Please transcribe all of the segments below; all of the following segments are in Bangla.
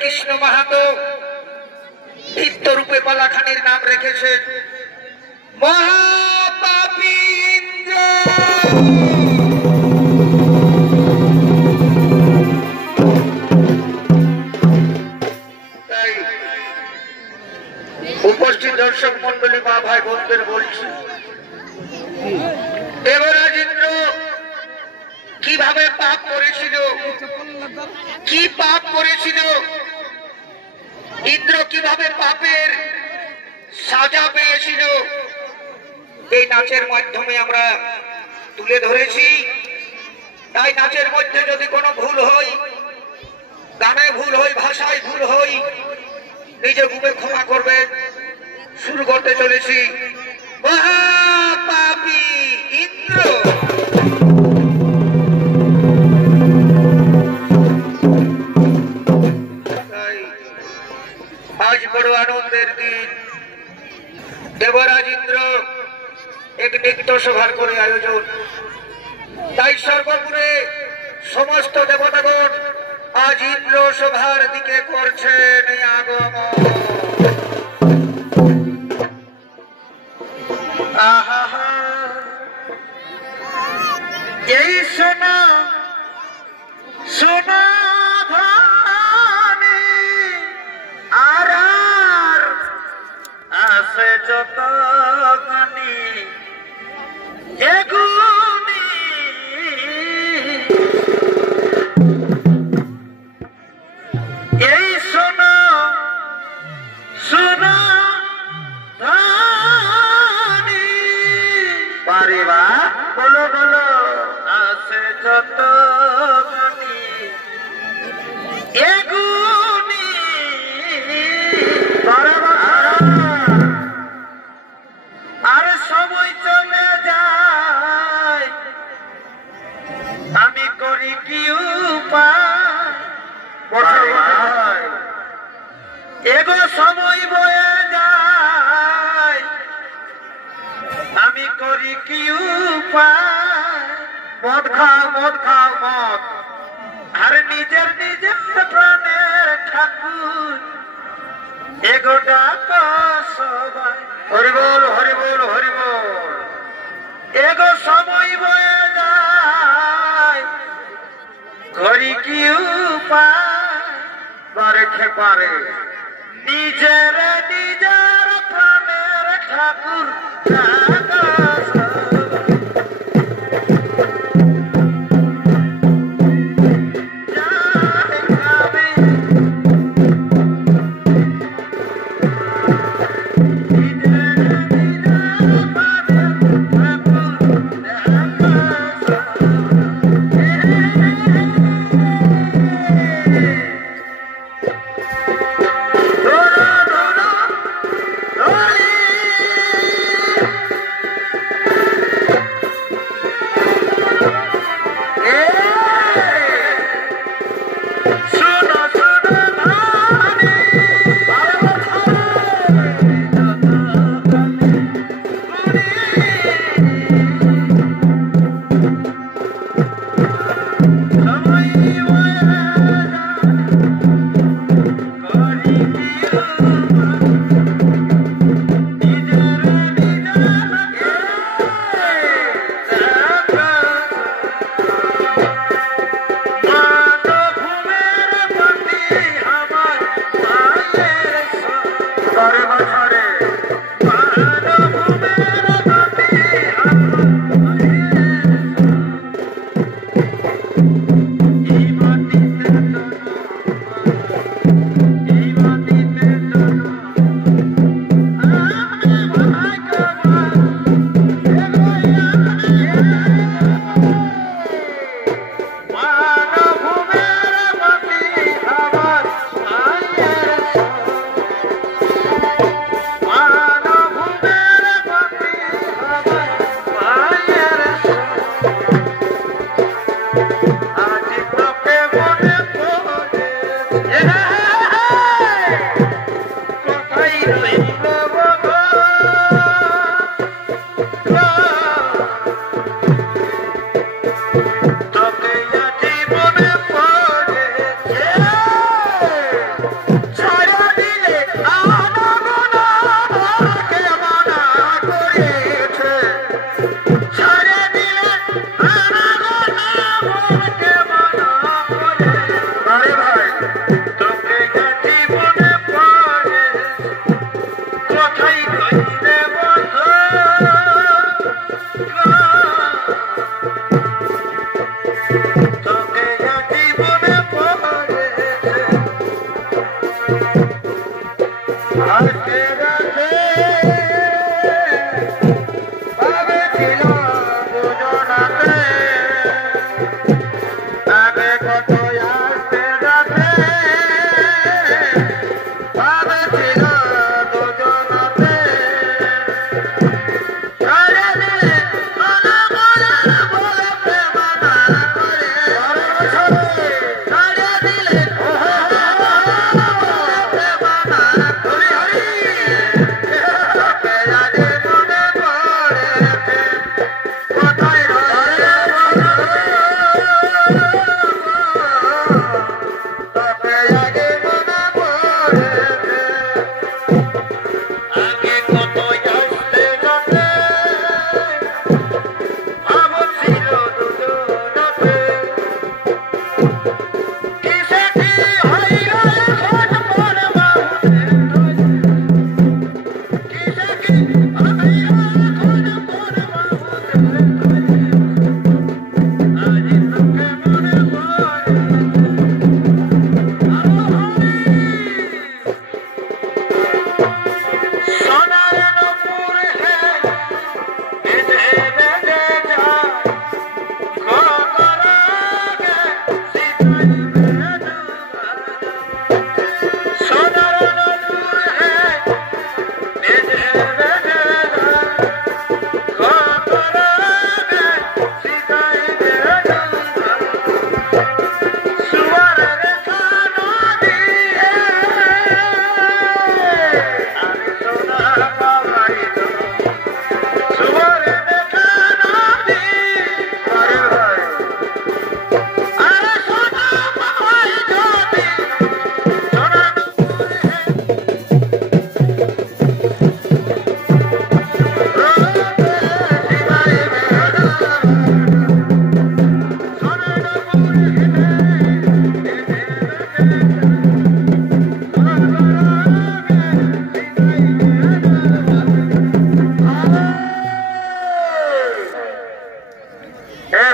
কৃষ্ণ মাহাতো নিত্যরূপে পালাখানির নাম রেখেছেন মহাপাপী ইন্দ্র। তাই উপস্থিত দর্শক মন্ডলী মা ভাই বোনদের বলছি, দেবরাজ ইন্দ্র কিভাবে পাপ করেছিল, কি পাপ করেছিল, ইন্দ্র কিভাবে পাপের সাজা পেয়েছিল, এই নাচের মাধ্যমে আমরা তুলে ধরেছি। তাই নাচের মধ্যে যদি কোনো ভুল হয়, গানে ভুল হয়, ভাষায় ভুল হয়, নিজে মুখে ক্ষমা করবেন। শুরু করতে চলেছি মহাপাপী ইন্দ্র। আজ বড় আনন্দের দিন, দেবরাজ ইন্দ্র এক নৃত্য সভার করে আয়োজন। তাই সর্বপুরে সমস্ত দেবতাগণ আজ ইন্দ্র সভার দিকে করছেন আগমন। আহা এই সোনা সোনা আর আছে যত গানি এগুনি এই সোনা সোনা ধানি পারিবা বলো বলো আছে যত গানি এগুনি আর সময় চলে যায়, আমি করি কি উপায়, এগো সময় বয়ে যায়, আমি করি কি উপায়। মদ খাও মদ খাও মদ, আর নিজের নিজের প্রাণের ঠাকুর এগো ডাকো সবাই, হরি বল হরি বল হরি বল। এগো সময় বয়ে যায়, ঘড়ি কি উপায়, বারে খেপারে নিজের নিজের প্রাণের ঠাকুর ডাকো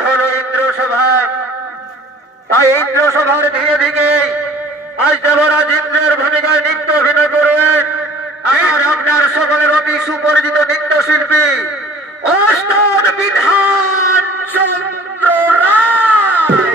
হলো ইন্দ্রসভা। তাই ইন্দ্রসভার ধীরে ধীরে আজ দেবরাজ ইন্দ্রের ভূমিকায় নৃত্য অভিনয় করবেন আর আপনার সকলের অতি সুপরিচিত নৃত্যশিল্পী ওস্তাদ বিধান চন্দ্র রায়।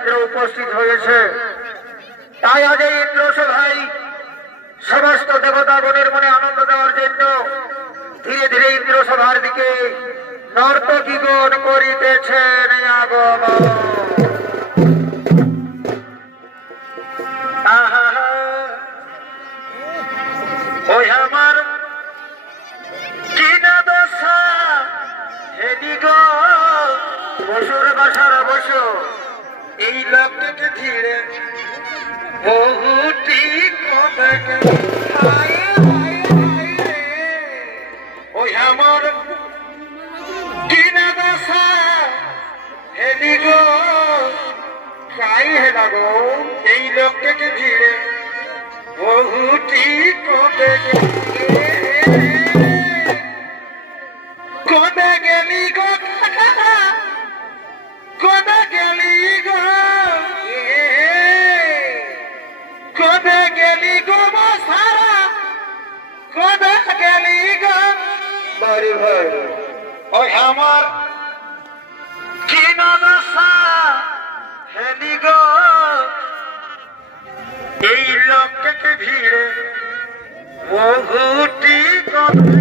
ইন্দ্র উপস্থিত হয়েছে। তাই আজ এই ইন্দ্র সভায় সমস্ত দেবতাগণের মনে আনন্দ দেওয়ার জন্য ধীরে ধীরে ইন্দ্র সভার দিকে নর্তকীগণ করিতেছেন আগমন। ওই আমার কিনা দশা হেদি গো বসুর বাসার বসো এই লোকটাকে ধীরে বহুটি কবে ওই আমার কিনা দশা হেদি গো কাই হেলা গো এই লোকটাকে ধীরে বহুটি কবে কবে গেলি গো কবে গেলি গো কবে গেলি গো সারা কবে গেলি গো বাড়ি ভাই ওই আমার কি নদশা হেলি গো এই লোকটাকে ভিড়ে বহুটি কবে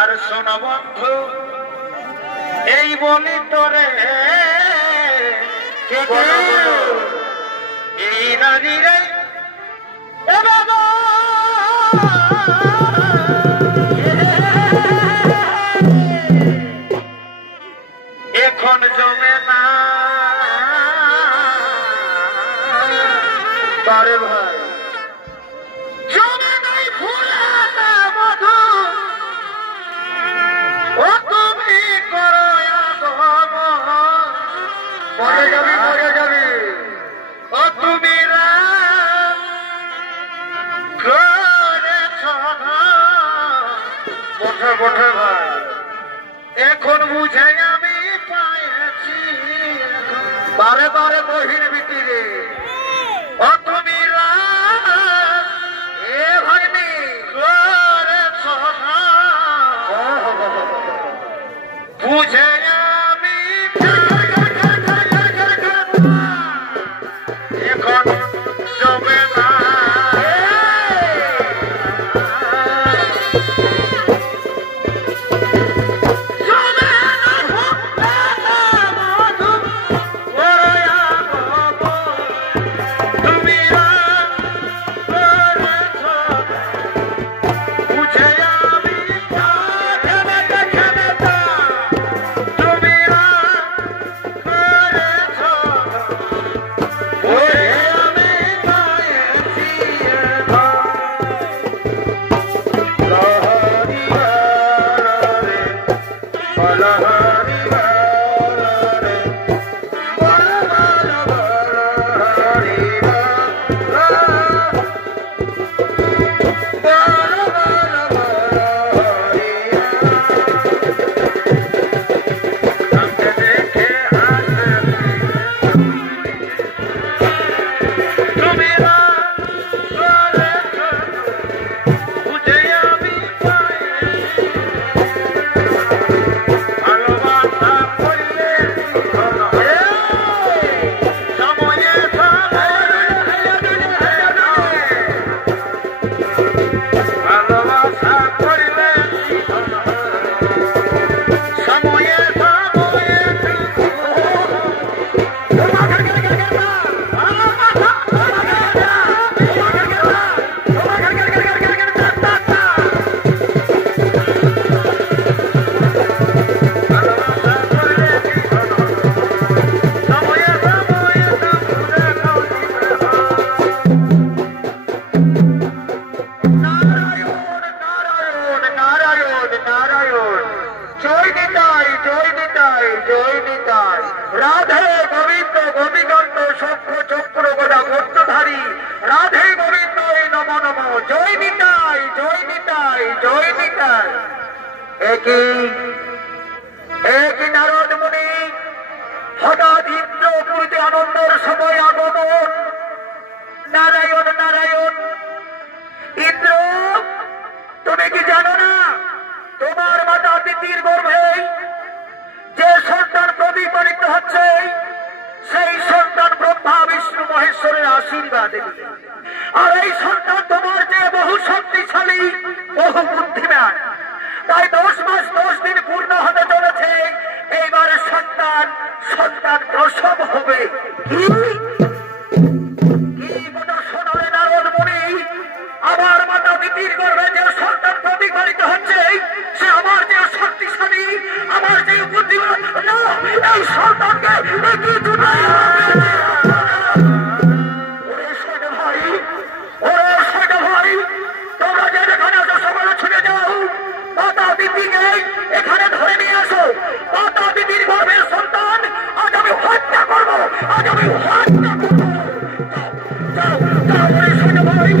আর শোনো বন্ধু এই বলি তোরে এই নারী রে এখন জমে না তারে ভাই জমে নাই ফুলে মধু ও তুমি করো মরে যাবি ও তুমি বঠে বঠে ভাই এখন বুঝে আমি পাইছি বারে বারে বহির ভিতরে ও তুমি এ ভাইনি বুঝে আমি এখন জমে না নারায়ণ। জয় নিতাই, জয় নিতাই, জয় নিতাই। রাধে গোবিন্দ গোপীকান্ত শঙ্খ চক্র গদা গর্তধারী, রাধে গোবিন্দ নম নম। জয় নিতাই, জয় নিতাই, জয় নিতাই। একই নারদ মুনি হঠাৎ ইন্দ্রপুরীতে আনন্দের সময় আগমন। নারায়ণ নারায়ণ। ইন্দ্র, তুমি কি জানো না তোমার মাতা দিতির গর্ভে যে সন্তান প্রতিপালিত হচ্ছে সেই সন্তান ব্রহ্মা বিষ্ণু মহেশ্বরের আশীর্বাদ, আর এই সন্তান তোমার যে বহু শক্তিশালী, বহু বুদ্ধিমান। তাই 10 মাস 10 দিন পূর্ণ হতে চলেছে, এইবারে সন্তান প্রসব হবে। কি কথা শোনালে নারদ মুনি? আমার মাতা দিতির গর্ভে যে সন্তান প্রতিপালিত হচ্ছে সে আমার যে শক্তিশালী, আমার যে বুদ্ধিমান, এই সন্তানকে তোমরা যে যেখানে আসো সকালে ছুটে যাও, মাতা দিদিকে এখানে ধরে নিয়ে আসো। মাতা দিদির গর্ভের সন্তান আজ আমি হত্যা করবো, আজ আমি হত্যা করবো। যাও যাও ওরে সোজা ভাই,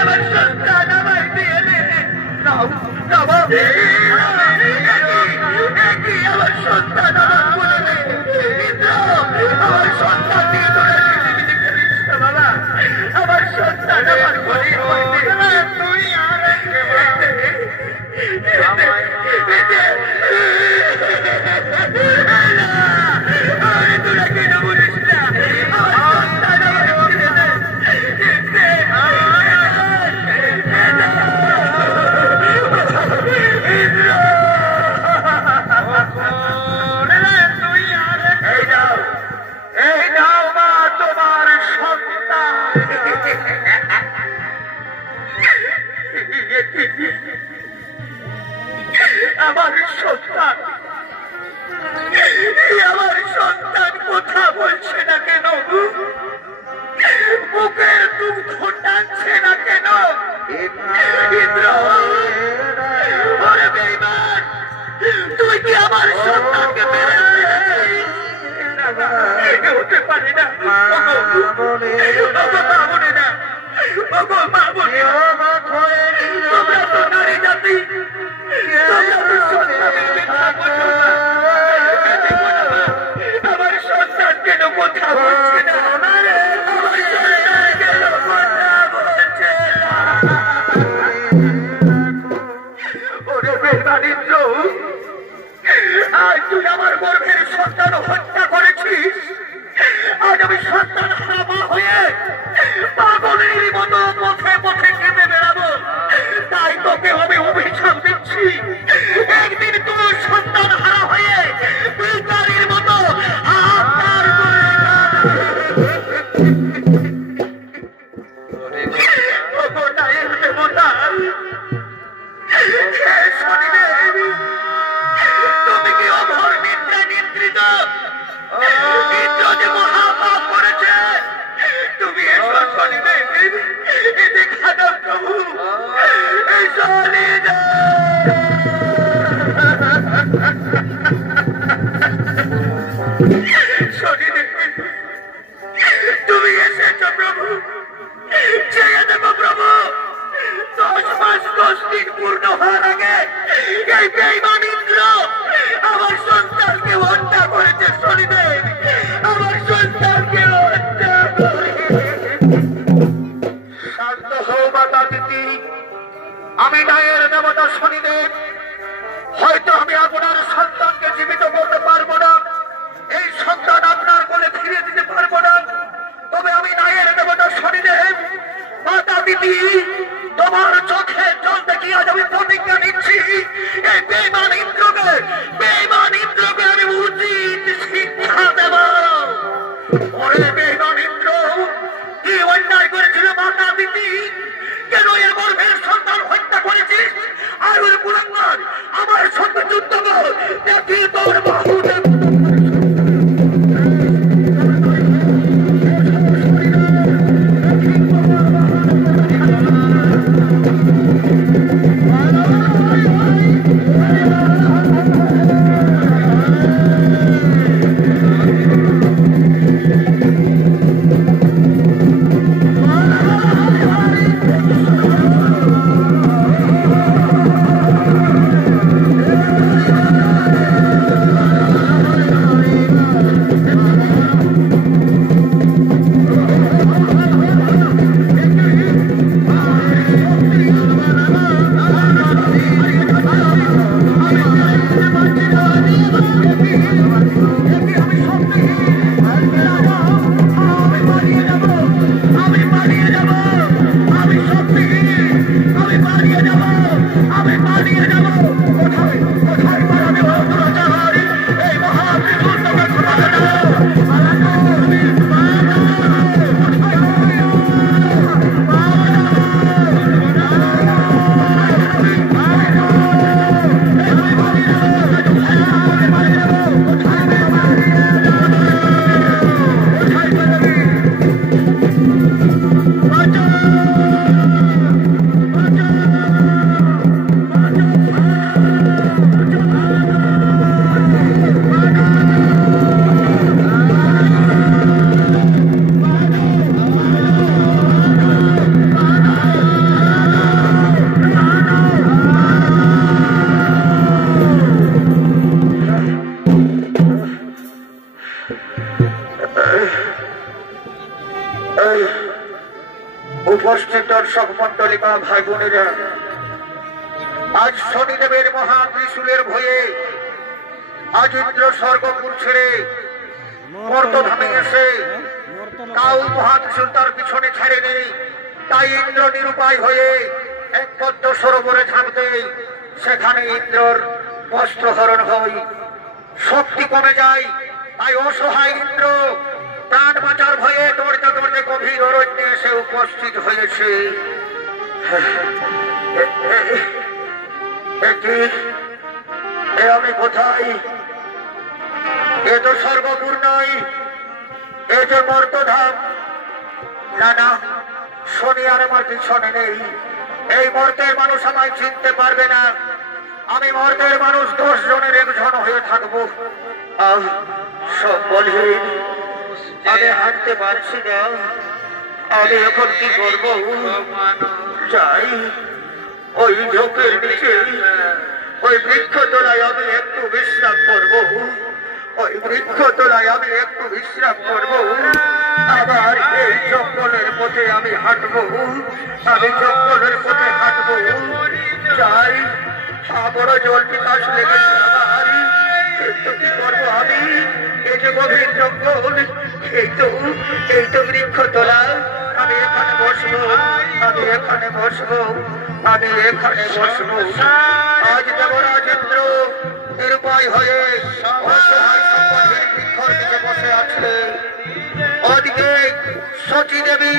আমার সন্তান আমায় দিয়ে দে। আমার সন্তান আমার বলে আমার সন্তান দিয়ে তোরা বাবা আমার সন্তান আমার বলে তুই তোরা কেন বলিস না আমার সন্তান আমার ছেড়ে দে এই নাও মা তোমার সন্তান আমার সন্তান আমার সন্তান কথা বলছে না কেন বুকের দুঃখ টানছে না কেন ইন্দ্র ওরে বেঈমান তুই কি আমার সন্তানকে মেরে হতে পারে না তোমরা তো নারী জাতি আমার সন্তান কেন কথা বলছে না আমার সন্তান কেন কথা বলছে না ওরে বেঈমানিন্দ্র আজ তুই আমার গর্ভের সন্তান হত্যা করেছিস আজ আমি সন্তান হারা হয়ে পাগলের মতো পথে পথে কেঁদে বেড়াবো তাই তোকে আমি অভিশাপ দিচ্ছি একদিন তোর সন্তান হারা হয়ে বিচারের মতো আপনার তুমি কি অভর নিদ্রা নিদ্রিত ইন্দ্র যে মহাপাপ করেছে তুমি এসব শনিবে দেখা দাও প্রভু তুমি এসেছ প্রভু চেয়ে দেব প্রভু 10 মাস 10 দিন পূর্ণ হওয়ার আগে এই বেঈমান ইন্দ্র আমার সন্তানকে হত্যা করেছে শনিদেব আমার সন্তানকে হত্যা করেছে শান্ত হও মাতা দিদি আমি ন্যায়ের দেবতা শনিদেব হয়তো আমি আপনার সন্তানকে জীবিত করতে পারবো না এই সন্তান আপনার কোলে ফিরিয়ে দিতে পারবো না তবে আমি ন্যায়ের দেবতা শনিদেব মাতা দিদি তোমার চোখে জল দেখি আজ আমি প্রতিজ্ঞা নিচ্ছি এই বেঈমান ইন্দ্রকে আমি উচিত শিক্ষা দেব ওরে বেঈমান ইন্দ্র কি অন্যায় করেছিল মাতা দিদি কেন এর গর্ভের সন্তান হত্যা করেছিস আর ওর কুলাঙ্গার আমার সঙ্গে যুদ্ধ কর দেখি তোর বাহুতে উপস্থিত দর্শক মন্ডলী বা ভাই বোনেরা, আজ শনিদেবের মহা ত্রিশূলের ভয়ে আজ ইন্দ্র স্বর্গপুর ছেড়ে মর্তধামে এসে তাও মহাত্রিশূল তার পিছনে ছাড়েনি। তাই ইন্দ্র নিরুপায় হয়ে এক পদ্ম সরোবরে ঝাঁপতে, সেখানে ইন্দ্রর বস্ত্রহরণ হয়, শক্তি কমে যায়। তাই অসহায় ইন্দ্র প্রাণ বাঁচার ভয়ে দৌড়তে দৌড়তে গভীর অরণ্যে এসে উপস্থিত হয়েছে। আমি কোথায়? এ তো স্বর্গপুর নয়, এ যে মর্তধাম। না না, শনি আর আমার পিছনে নেই। এই মর্তের মানুষ আমায় চিনতে পারবে না। আমি মর্তের মানুষ 10 জনের একজন হয়ে থাকবো। সব বলহীন, আমি হাঁটতে পারছি না। আমি এখন কি করবো? যাই ওই ঝোঁকের নিচে, ওই বৃক্ষ তলায় আমি একটু বিশ্রাম করবো। ওই বৃক্ষ তলায় আমি একটু বিশ্রাম করবো। আবার এই জঙ্গলের পথে আমি হাঁটবো। আমি জঙ্গলের পথে হাঁটবো। যাই, বড় জল পিপাস লেগেছে আমার। কিন্তু কি করবো আমি? এই যে গভীর জঙ্গল, এই তো বৃক্ষ তলা। আমি এখানে বসবো, আমি এখানে বসবো, আমি এখানে বসবো। আজ দেবরাজ ইন্দ্র নিরুপায় হয়ে অসহায় সম্পদের বৃক্ষর দিকে বসে আছে। ওদিকে সতী দেবী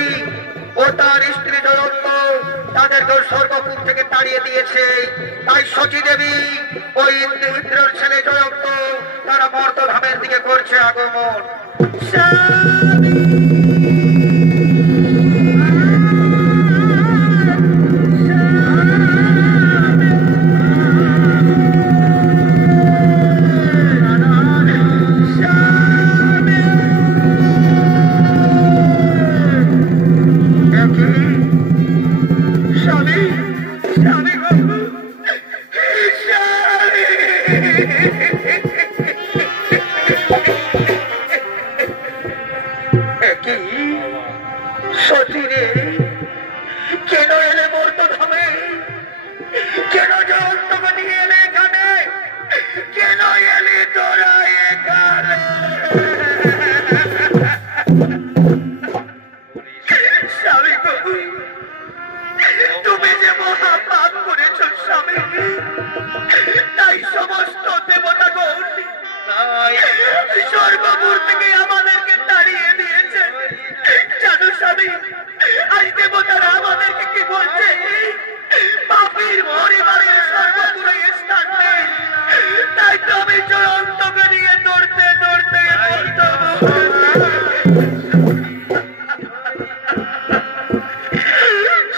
ও তার স্ত্রী জয়ন্ত তাদেরকে স্বর্গপুর থেকে তাড়িয়ে দিয়েছে। তাই সতী দেবী ওই ইন্দ্রের ছেলে জয়ন্ত তারা মর্তধামের দিকে করছে আগমন। স্বর্গপুর থেকে আমাদেরকে তাড়িয়ে দিয়েছে। জানো স্বামী, আজ দেবতারা আমাদেরকে কি বলছে? পাপীর পরিবারের স্বর্গপুরে স্থান নেই। তাই তো আমি জয়ন্তকে নিয়ে দৌড়তে দৌড়তে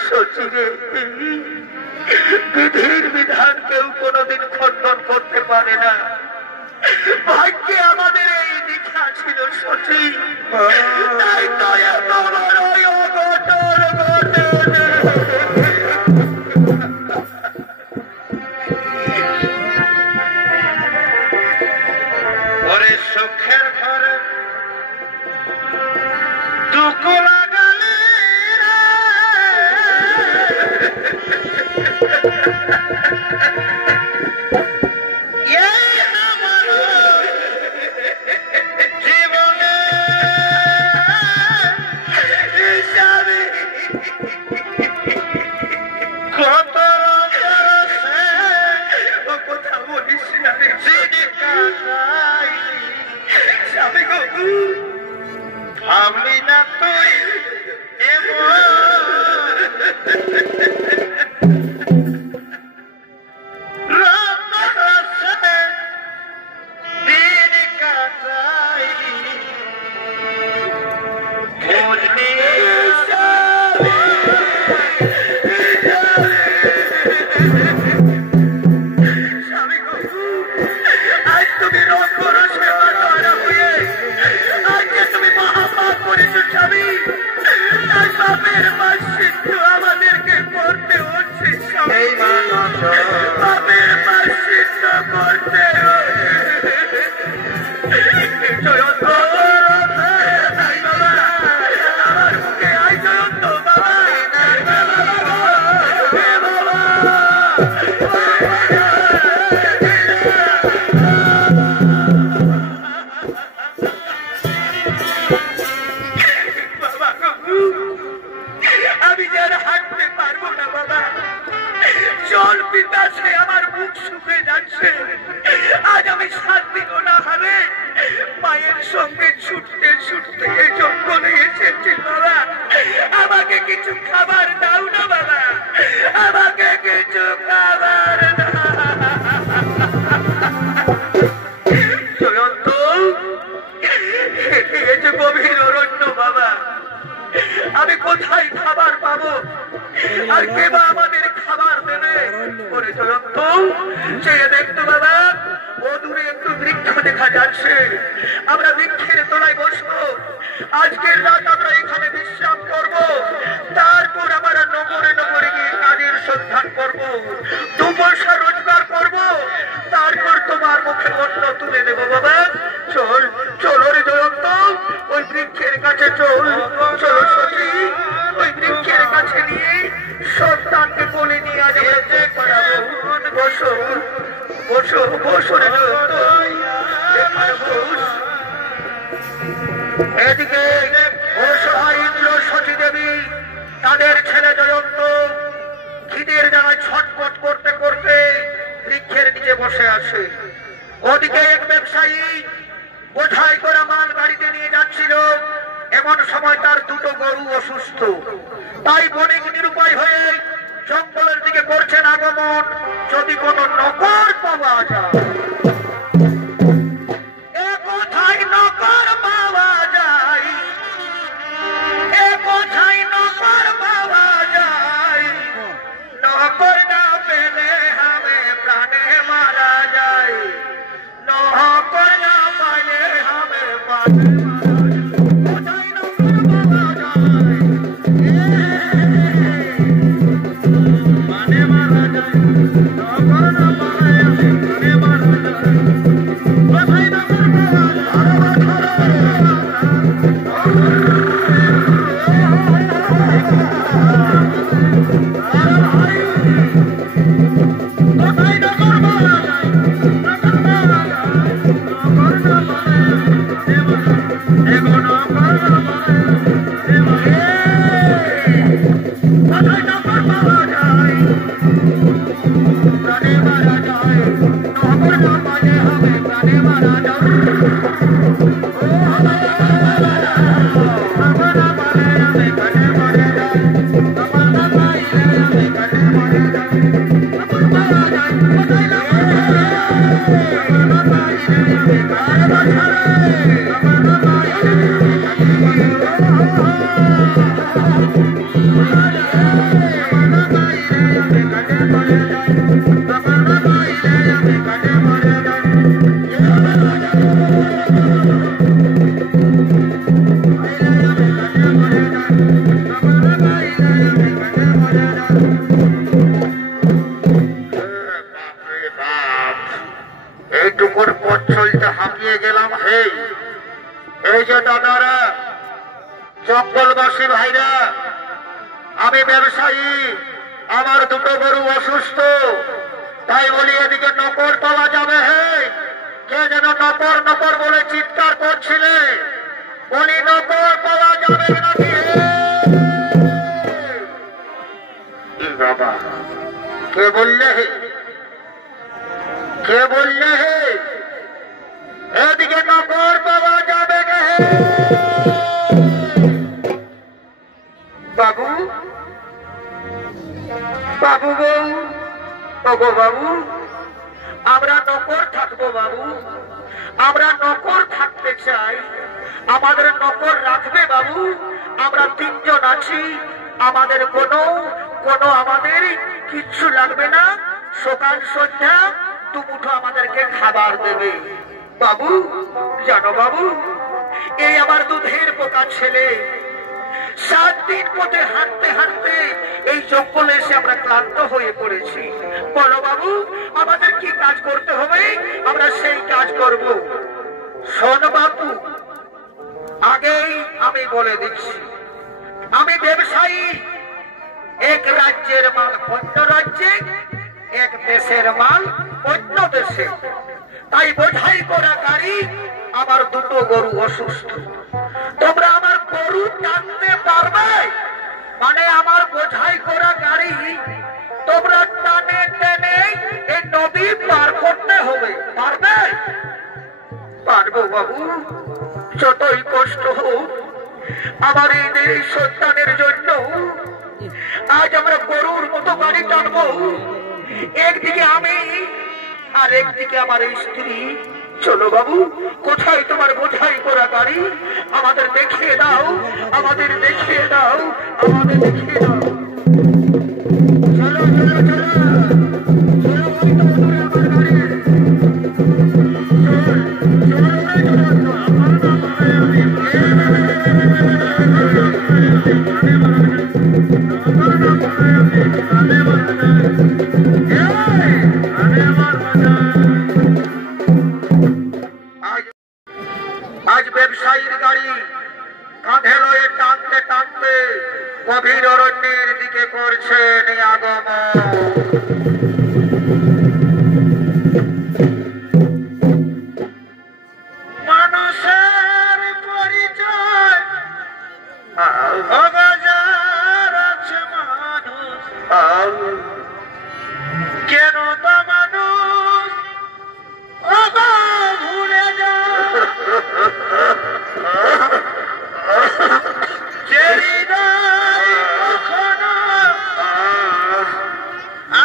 সচিরে, বিধির বিধান কেউ কোনোদিন খণ্ডন করতে পারে না। ভাগ্যে আমাদের এই দীক্ষা ছিল সচি, তাই তো এত বড় অঘটন ঘটে। ওরে সুখের ঘরে দুঃখ লাগালে ভাবলি না তুই দিন কাটাই বুঝলি যে আর হাঁটতে পারবো না বাবা। জল পিপাসে আমার মুখ শুকিয়ে যাচ্ছে। আজ আমি 7 দিন অনাহারে মায়ের সঙ্গে ছুটতে ছুটতে এই জঙ্গলে এসেছি বাবা। আমাকে কিছু খাবার দাও না বাবা, আমাকে কিছু খাবার দাও। জয়ন্ত, এই যে গভীর অরণ্য বাবা, আমি কোথায় খাবার পাবো? আর কে বা আমাদের খাবার দেবে? ওরে জয়ন্ত, চেয়ে দেখতো বাবা, ও দূরে একটু বৃক্ষ দেখা যাচ্ছে। আমরা বৃক্ষের তলায় বসবো। আজকের রাত আমরা এখানে বিশ্রাম করব। তারপর আমরা নগরে নগরে গিয়ে কাজের সন্ধান করব, 2 পয়সা রোজগার করব। তারপর তোমার মুখে অন্ন তুলে দেবো বাবা। চল চল রে জয়ন্ত, ওই বৃক্ষের কাছে চল। চলো সতী, ওই বৃক্ষের কাছে নিয়ে সন্তানকে বলে নিয়ে আজ আমরা পাড়াবো। বসো বসো বসো রে জয়ন্ত, এখানে বস। এদিকে অসহায় ইন্দ্র সতী দেবী তাদের ছেলে জয়ন্ত খিদের জ্বালায় ছটফট করতে করতে বৃক্ষের নিচে বসে আছে। ওদিকে এক ব্যবসায়ী বোঝাই করা মাল গাড়িতে নিয়ে যাচ্ছিল। এমন সময় তার 2টো গরু অসুস্থ। তাই বণিক নিরুপায় হয়ে জঙ্গলের দিকে করছেন আগমন, যদি কোনো নকর পাওয়া যায়। এ কোথায় নকর পাওয়া যায়, এ কোথায় নকর পাওয়া যায়, নকর না পেলে আমি প্রাণে মারা যায়, নকর না পাইলে আমি প্রাণে এইটুকুর পথ চলতে হাঁপিয়ে গেলাম। এই যে দাদারা, জঙ্গলবাসী ভাইরা, আমি ব্যবসায়ী, আমার 2টো গরু অসুস্থ। তাই বলি এদিকে নকর পাওয়া যাবে? কে যেন নকর নকর বলে চিৎকার করছিলে, বলি নকর পাওয়া যাবে নাকি? বাবা, কে বললে? কে বললে এদিকে নকর পাওয়া যাবে? বাবু, বাবু গো, ওগো বাবু, আমরা নকর থাকবো বাবু, আমরা নকর থাকতে চাই। আমাদের নকর রাখবে বাবু? আমরা 3 জন আছি, আমাদের কোনো আমাদের কিচ্ছু লাগবে না। সকাল সন্ধ্যা 2 মুঠো আমাদেরকে খাবার দেবে বাবু। জানো বাবু, এই আমার দুধের পোকা ছেলে 7 দিন পথে হাঁটতে হাঁটতে এই জঙ্গলে এসে আমরা ক্লান্ত হয়ে পড়েছি। বলো বাবু, আমাদের কি কাজ করতে হবে? আমরা সেই কাজ করব। শোন বাবু, আগেই আমি বলে দিচ্ছি, আমি ব্যবসায়ী। এক রাজ্যের মাল অন্য রাজ্যে, এক দেশের মাল অন্য দেশে। তাই বোঝাই করা গাড়ি, আমার 2টো গরু অসুস্থ। তোমরা আমার গরু টানতে পারবে? মানে আমার বোঝাই করা গাড়ি তোমরা টানে টেনে এই নদী পার করতে হবে, পারবে? পারবো বাবু, যতই কষ্ট হোক আমার এই সন্তানের জন্য আজ আমরা গরুর মতো গাড়ি টানবো। একদিকে আমি আর একদিকে আমার স্ত্রী। চলো বাবু, কোথায় তোমার বোঝাই করা গাড়ি? আমাদের দেখিয়ে দাও, আমাদের দেখিয়ে দাও, আমাদের দেখিয়ে দাও। চলো চলো চলো চলো, ওই তো দূরে আমার গাড়ি। আজ ব্যবসায়ীর গাড়ি কাঁধে লয়ে টানতে টানতে গভীর অরণ্যের দিকে করছে আগমন। মানুষের পরিচয় অবাজার আছে মানুষ, কেন তা মানুষ অবা ভুলে যায়। যে হৃদয় কখনো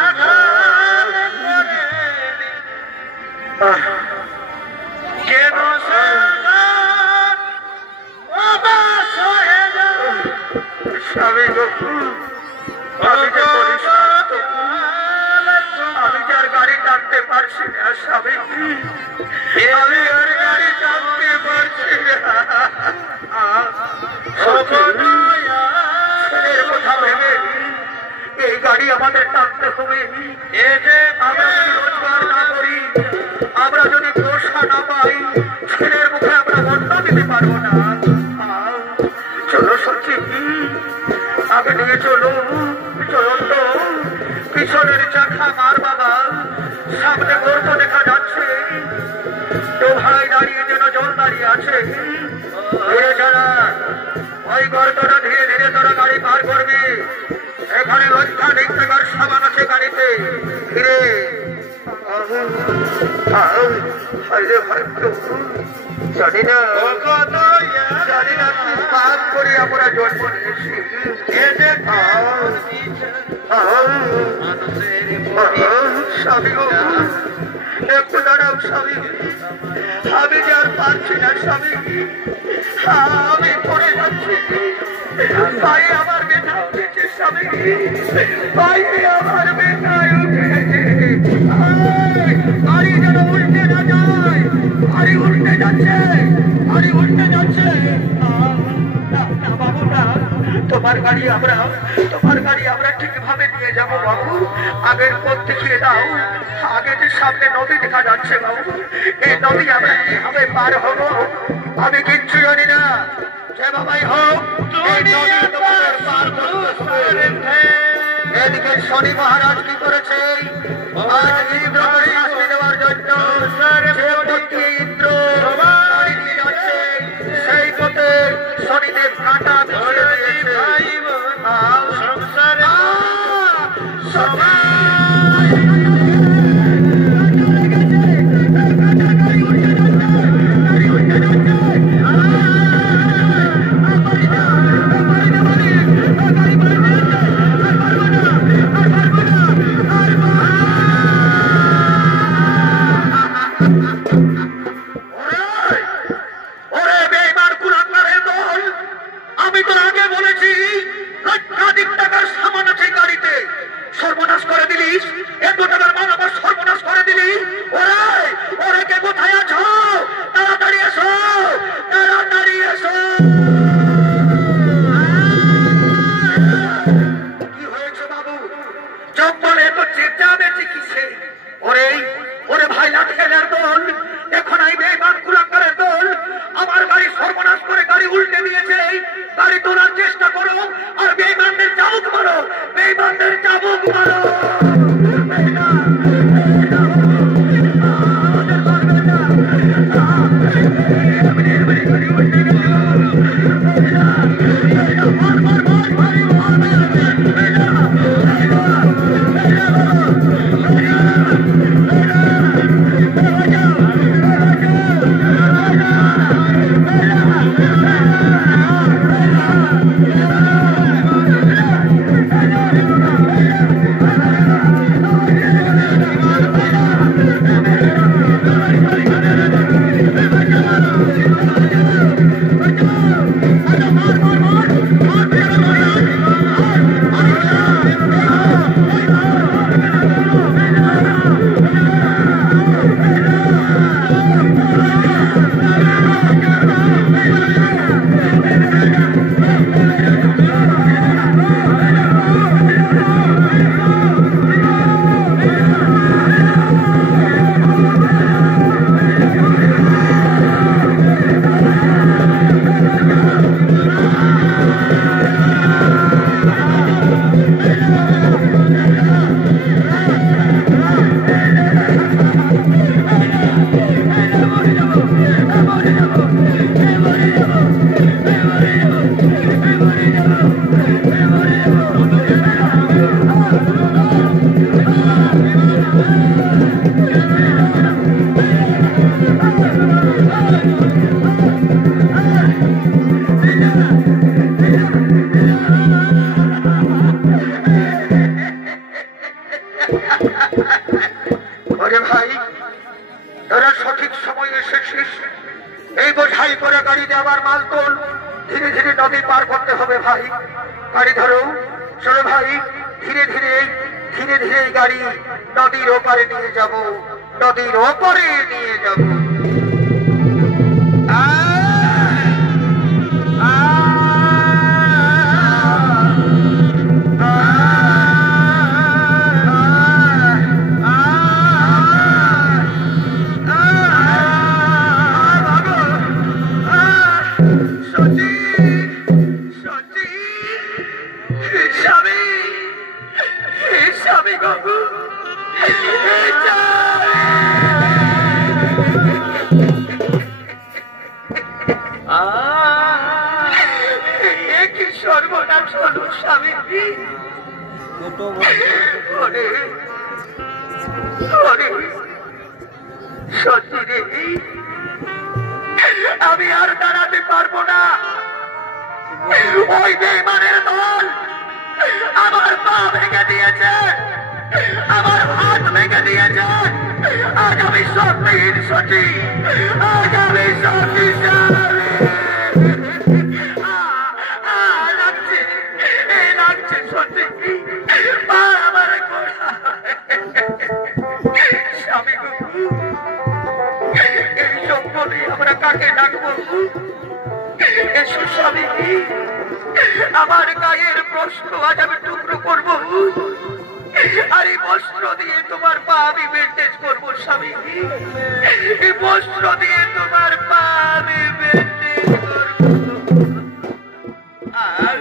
আঘাত করেনি, কেন সে আঘাত অবাস হয়ে যায়। স্বামী গো, আমি যে পরিশ্রান্ত, আমি যার গাড়ি টানতে পারছি না স্বামী, আমি আর গাড়ি টানতে পারছি না। ছেলের কথা ভেবে এই গাড়ি আমাদের টানতে হবে। আমরা যদি রোজগার না করি, আমরা যদি পোষা না পাই, ছেলের মুখে আমরা অন্ন দিতে পারবো না। চলো সত্যি, আগে নিয়ে চলো, চলন্ত পিছনের চাকা মার বাবা, সামনে গর্ত দেখা যাচ্ছে, তো ভাই দাঁড়িয়ে যেন জল দাঁড়িয়ে আছে। ধীরে চালা, ওই গর্তটা ধীরে ধীরে তোরা গাড়ি পার করবি। এখানে অত্যাধিক টাকার সামান আছে গাড়িতে। ধীরে জানি না কি পাপ করে আমরা জন্ম নিয়েছি। স্বামী গো, একটু দাঁড়াও স্বামী, আমি যে আর পারছি না স্বামী, আমি পড়ে যাচ্ছি। ভাই আমার ব্যথা উঠেছে স্বামী, ভাই আমার ব্যথায় উঠেছে। গাড়ি যেন উল্টে না যায়, গাড়ি উল্টে যাচ্ছে, গাড়ি উল্টে যাচ্ছে। বাবু না, তোমার গাড়ি আমরা ঠিকভাবে নিয়ে যাবো বাবু। আগের পথ দেখিয়ে দাও, আগে যে সামনে নদী দেখা যাচ্ছে বাবু, এই নদী আমরা কিভাবে পার হবো আমি কিচ্ছু জানি না। যে বাবাই হোক, এই নদী তোমাদের পার করতে হবে। এদিকে শনি মহারাজ কি করেছে, আজ ইন্দ্রকে শাস্তি দেওয়ার জন্য যে পথে ইন্দ্র গাড়ি নিয়ে যাচ্ছে, সেই পথে শনিদেব কাঁটা বিছিয়ে দিয়েছে। সংসারে Bye. গাড়িতে আবার মাল তোল, ধীরে ধীরে নদী পার করতে হবে ভাই। গাড়ি ধরো, চলো ভাই, ধীরে ধীরে ধীরে ধীরে এই গাড়ি নদীর ওপারে নিয়ে যাব, নদীর ওপারে নিয়ে যাব। সর্বনাশ হলো স্বামী। সত্যি রে, আমি আর দাঁড়াতে পারবো না। ওই বেঈমানের দল আমার পা ভেঙে দিয়েছে, আমার হাত ভেঙে দিয়েছে। আগামী সত্যির সত্যি, আগামী সত্যি লাগছে সত্যি। আমার স্বামী, এই জঙ্গলে আমরা কাকে ডাকবো? এসো স্বামী, আমার গায়ের বস্ত্র আজ আমি টুকরো করবো, আর এই বস্ত্র দিয়ে তোমার পা আমি ব্যান্ডেজ করবো স্বামী। এই বস্ত্র দিয়ে তোমার পা আমি ব্যান্ডেজ করবো। আর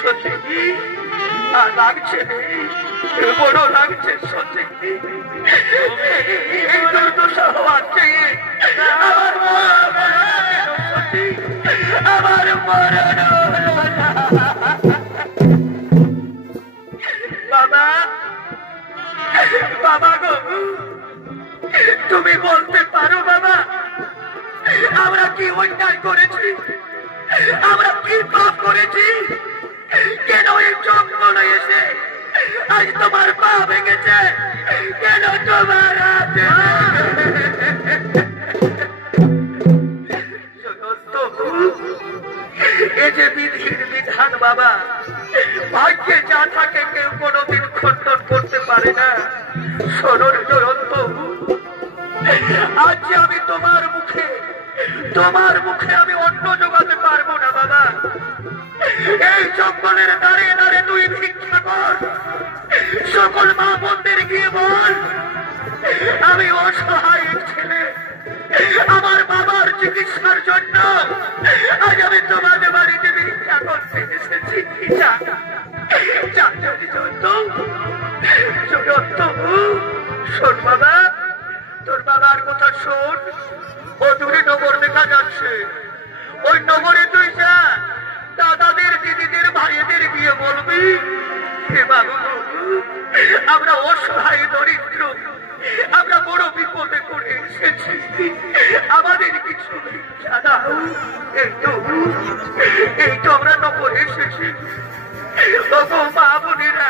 সত্যি লাগছে, বড় লাগছে সত্যি। এই দুর্দশা হওয়ার চেয়ে আমার সত্যি আমার মরণ। বাবা, বাবা গো, তুমি বলতে পারো বাবা, আমরা কি অন্যায় করেছি? আমরা কি পাপ করেছি? কেন এই জঙ্গলে এসে আজ তোমার পা ভেঙেছে? কেন তোমার হাতে? এই যে বিধির বিধান বাবা, ভাগ্যে যা থাকে কেউ কোনোদিন খণ্ডন করতে পারে না। শোনো জয়ন্ত, আজ আমি তোমার মুখে আমি অন্ন জোগাতে পারবো না বাবা। এই জঙ্গলের দাঁড়ে দাঁড়ে তুই ভিক্ষা কর, সকল মা বোনদের গিয়ে বল আমি অসহায় ছেলে, আমার বাবার চিকিৎসার জন্য আজ আমি তোমাদের বাড়িতে ভিক্ষা করতে এসেছি। শোন বাবা, তোর বাবার কথা শোন। ও দূরে নগর দেখা যাচ্ছে, ওই নগরে তুই যা, দাদাদের দিদিদের ভাইদের গিয়ে বলবি, হে বাবু, আমরা অসহায় দরিদ্র, আমরা বড় বিপদে পড়ে এসেছি, আমাদের কিছু ভিক্ষা দাও। এই তো আমরা নগরে এসেছি। মা বোনেরা,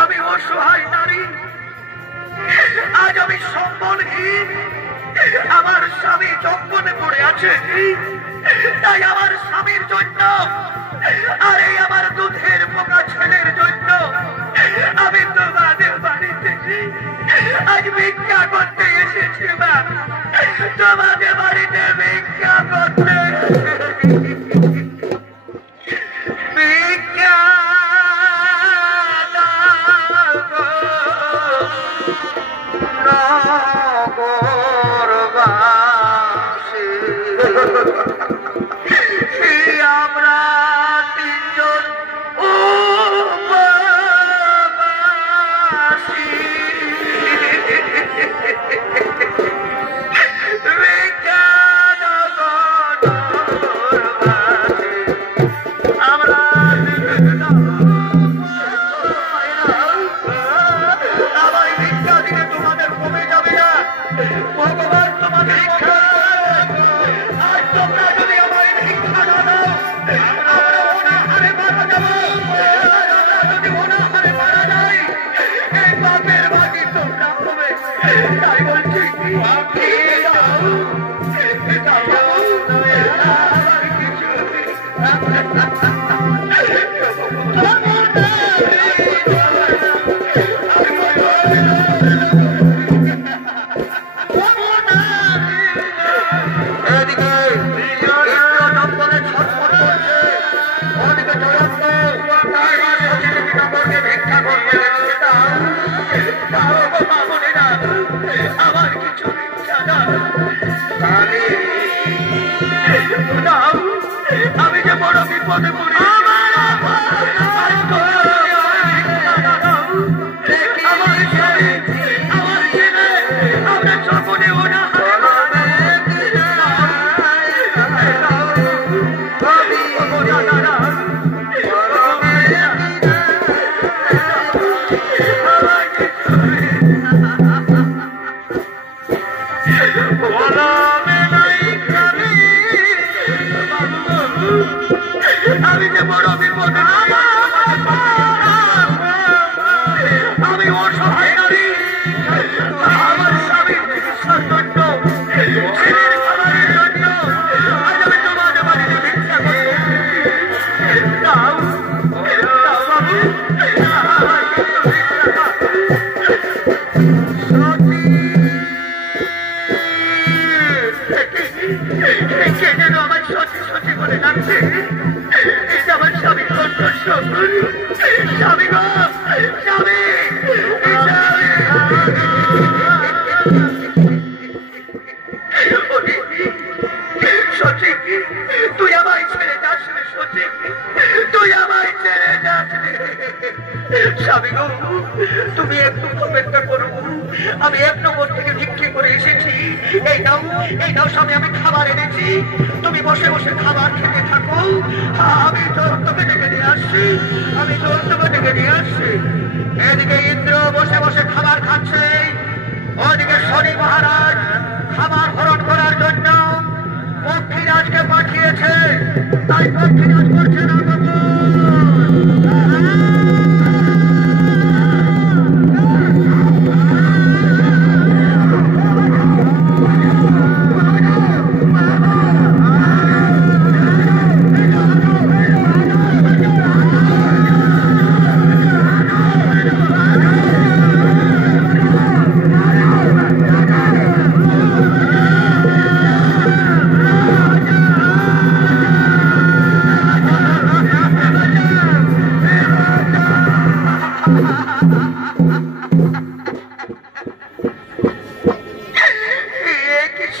আমি অসহায় নারী, আজ আমি সম্বলহীন, আমার স্বামী জঙ্গলে পড়ে আছে, তাই আমার স্বামীর জন্য আর এই আমার দুধের পোকা ছেলের জন্য আমি তোমাদের বাড়িতে আজ ভিক্ষা করতে এসেছি। মা, তোমাদের বাড়িতে ভিক্ষা করতে ভিক্ষা আমরা তিনজন উপবাসী। আমি যে বড় বিপদে পড়ি আমি যে বড় বিপদে আমি অসহায় নারী আমার স্বামীর চিকিৎসার জন্য ছেলের খাবারের জন্য আজ আমি তোমাদের বাড়িতে ভিক্ষা করি দাও দাও বাবু আমার কিছু ভিক্ষা দাও কে যেন আমার সত্যি সত্যি বলে ডাকছে এটা আমার স্বামীর কণ্ঠস্বর স্বামী গো স্বামী সচিব তুই আমায় ছেড়ে যাস রে সচিব তুই আমায় ছেড়ে যাস রে স্বামী গো তুমি একটু অপেক্ষা করো আমি 1 নম্বর থেকে ভিক্ষে করে এসেছি এই নাও স্বামী আমি খাবার এনেছি তুমি বসে বসে খাবার খেতে থাকো আমি তোকে ডেকে নিয়ে আসছি এদিকে ইন্দ্র বসে বসে খাবার খাচ্ছে ওদিকে শনি মহারাজ খাবার হরণ করার জন্য পক্ষীরাজকে পাঠিয়েছে তাই পক্ষীরাজ করছে না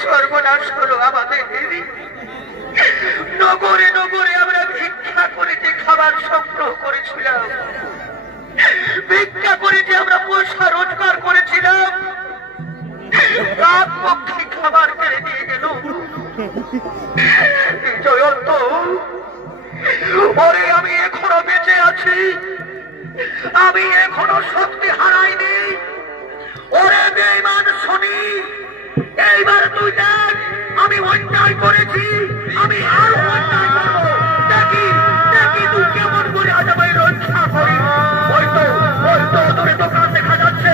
সর্বনাশ হলো আমাদের নগরে নগরে আমরা ভিক্ষা করে যে খাবার সংগ্রহ করেছিলাম ভিক্ষা করে যে আমরা পয়সা রোজগার করেছিলাম কাক পক্ষী খাবার কেড়ে নিয়ে গেল জয়ন্ত ওরে আমি এখনো বেঁচে আছি আমি এখনো শক্তি হারাইনি ওরে বেঈমান শনি এইবার তুই দেখ আমি অন্যায় করেছি আমি আরো অন্যায় করবো দেখি তুই কেমন করে আজ আমায় রক্ষা করি ওই তো তোর দোকান দেখা যাচ্ছে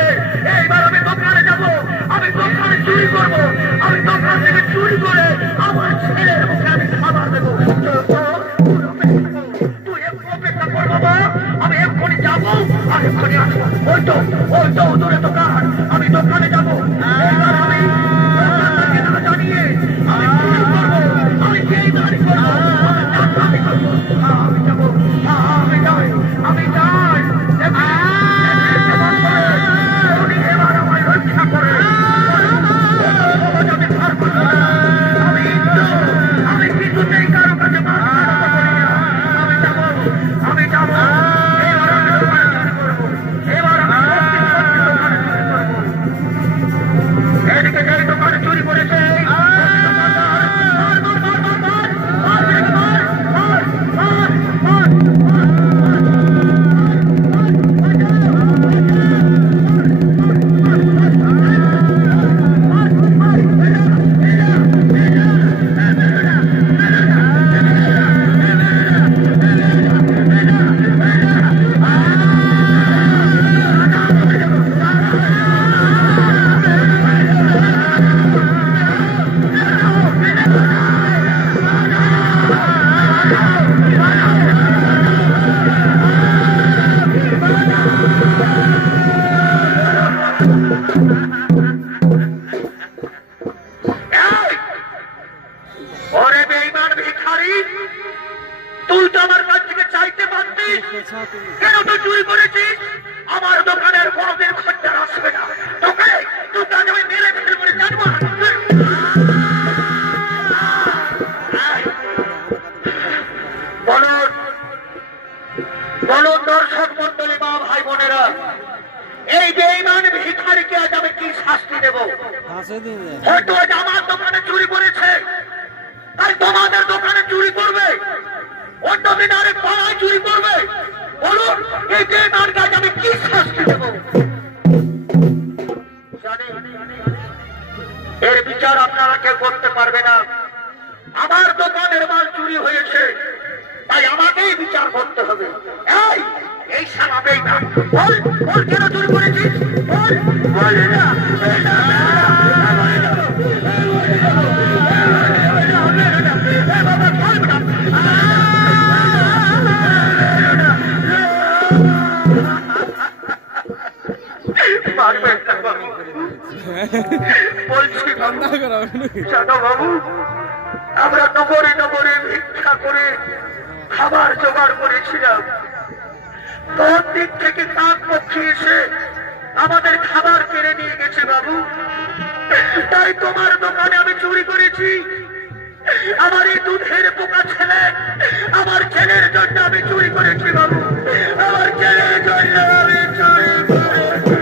এইবার আমি দোকানে যাবো আমি দোকানে চুরি করবো আমি দোকান থেকে চুরি করে আমার ছেলের মুখে আমি খাবার দেবো তুই একটু অপেক্ষা কর বাবা আমি এক্ষুনি যাবো আর এক্ষুনি আসবো ওই তো তোর দোকান আমি দোকানে যাবো এইবার আমি জানিয়ে আমি চুরি করবো আমি যেই দাঁড়ি করবো চাইতে পারতিস, কেন তুই চুরি করেছিস? আমার দোকানের কোনোদিন খরচা আসবে না। তোকে তোকে আজ আমি মেরে ফেলবো রে জানোয়ার। বলুন বলুন দর্শক মন্ডলী, মা ভাই বোনেরা, এই বেঈমান ভিখারিকে আজ আমি কি শাস্তি দেব? হয়তো আজ আমার দোকানে চুরি করেছে, তাই তোমাদের দোকানে চুরি করবে, অন্যদিন আরেক পাড়ায় চুরি করবে। বলুন এই বেঈমানকে আজ আমি কি শাস্তি দেব? জানি এর বিচার আপনারা কেউ করতে পারবে না। আমার দোকানের মাল চুরি হয়েছে, তাই আমাকেই বিচার করতে হবে। এই এই শালা বেঈমান, বল বল কেন চুরি করেছিস? বল বল না বলছি জানো বাবু, আমরা নগরে নগরে ভিক্ষা করে খাবার জোগাড় করেছিলাম। তোর দিক থেকে কাক পক্ষী এসে আমাদের খাবার কেড়ে নিয়ে গেছে বাবু, তাই তোমার দোকানে আমি চুরি করেছি। আমার এই দুধের পোকা ছেলে, আমার ছেলের জন্য আমি চুরি করেছি বাবু, আমার ছেলের জন্য আমি চুরি করেছি।